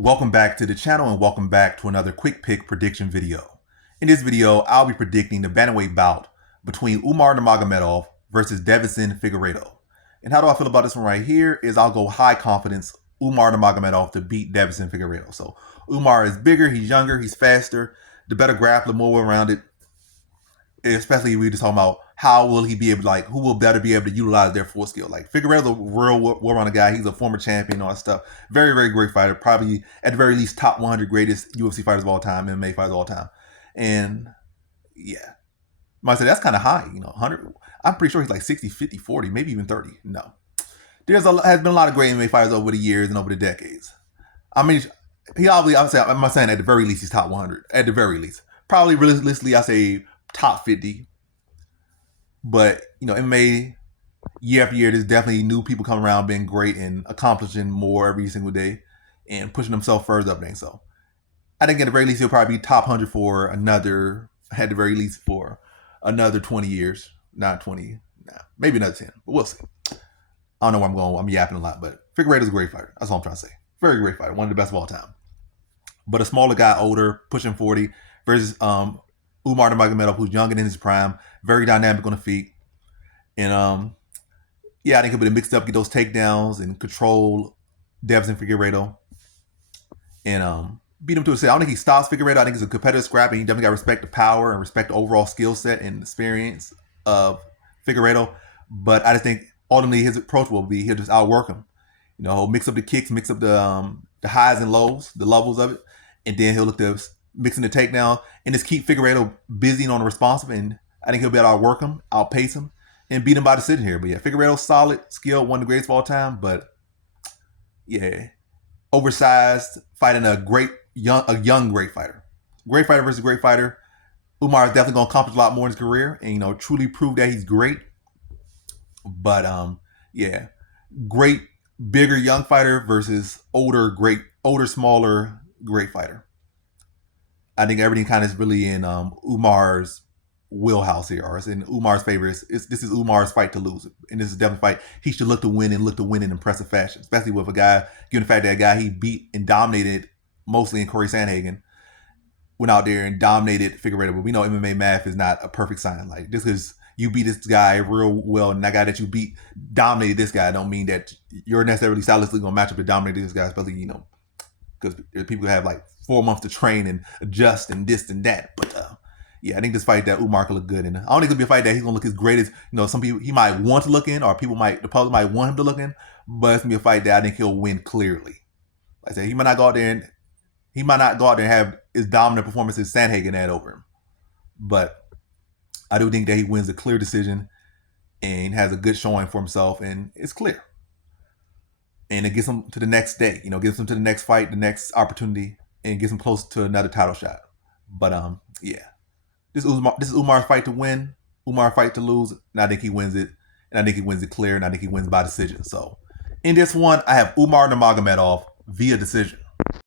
Welcome back to the channel and welcome back to another quick pick prediction video. In this video, I'll be predicting the bantamweight bout between Umar Nurmagomedov versus Deiveson Figueiredo. And how do I feel about this one right here is I'll go high confidence Umar Nurmagomedov to beat Deiveson Figueiredo. So Umar is bigger, he's younger, he's faster, the better grappler, more well-rounded. Especially if we're just talking about how will he be able to, who will better be able to utilize their full skill. Like, Figueiredo's a real well-rounded guy. He's a former champion, all that stuff. Very, very great fighter. Probably, at the very least, top 100 greatest UFC fighters of all time, MMA fighters of all time. And, yeah. Might say, that's kind of high, 100. I'm pretty sure he's like 60, 50, 40, maybe even 30. No. Has been a lot of great MMA fighters over the years and over the decades. I mean, I'm saying at the very least, he's top 100. At the very least. Probably, realistically, I say top 50. But, MMA, year after year, there's definitely new people coming around being great and accomplishing more every single day and pushing themselves further up there. So I think at the very least, he'll probably be top 100 for another, at the very least, for another 20 years. Not 20, maybe another 10, but we'll see. I don't know where I'm going. I'm yapping a lot, but Figueiredo's a great fighter. That's all I'm trying to say. Very great fighter. One of the best of all time. But a smaller guy, older, pushing 40, versus Umar Nurmagomedov, who's young and in his prime, very dynamic on the feet. And I think he'll be mixed up, get those takedowns and control Deiveson Figueiredo. And beat him to a set. I don't think he stops Figueiredo. I think he's a competitive scrap, and he definitely got to respect the power and respect the overall skill set and experience of Figueiredo. But I just think ultimately his approach will be he'll just outwork him. He'll mix up the kicks, mix up the highs and lows, the levels of it, and then he'll look to mixing the takedown and just keep Figueiredo busy and on the responsive. And I think he'll be able to outwork him, outpace him, and beat him by decision here. But yeah, Figueiredo's solid, skilled, one of the greatest of all time. But yeah, oversized, fighting a young great fighter. Great fighter versus great fighter. Umar is definitely going to accomplish a lot more in his career and, truly prove that he's great. But great, bigger, young fighter versus older, smaller, great fighter. I think everything kind of is really in Umar's wheelhouse here, or it's in Umar's favor. This is Umar's fight to lose, and this is definitely a fight he should look to win in impressive fashion, especially with a guy, given the fact that a guy he beat and dominated mostly in Corey Sandhagen, went out there and dominated Figueiredo. But we know MMA math is not a perfect sign. Like, just because you beat this guy real well and that guy that you beat dominated this guy, don't mean that you're necessarily stylistically going to match up to dominate this guy, especially, because people have like 4 months to train and adjust and this and that. But I think this fight that Umar could look good in. I don't think it'll be a fight that he's gonna look as great as some people he might want to look in, or the public might want him to look in. But it's gonna be a fight that I think he'll win clearly. Like I said, he might not go out there and have his dominant performance as Sandhagen had over him. But I do think that he wins a clear decision and has a good showing for himself, and it's clear. And it gets him to the next day, gets him to the next fight, the next opportunity, and gets him close to another title shot. But this is Umar's fight to win, Umar's fight to lose, and I think he wins it. And I think he wins it clear, and I think he wins by decision. So in this one, I have Umar Nurmagomedov via decision.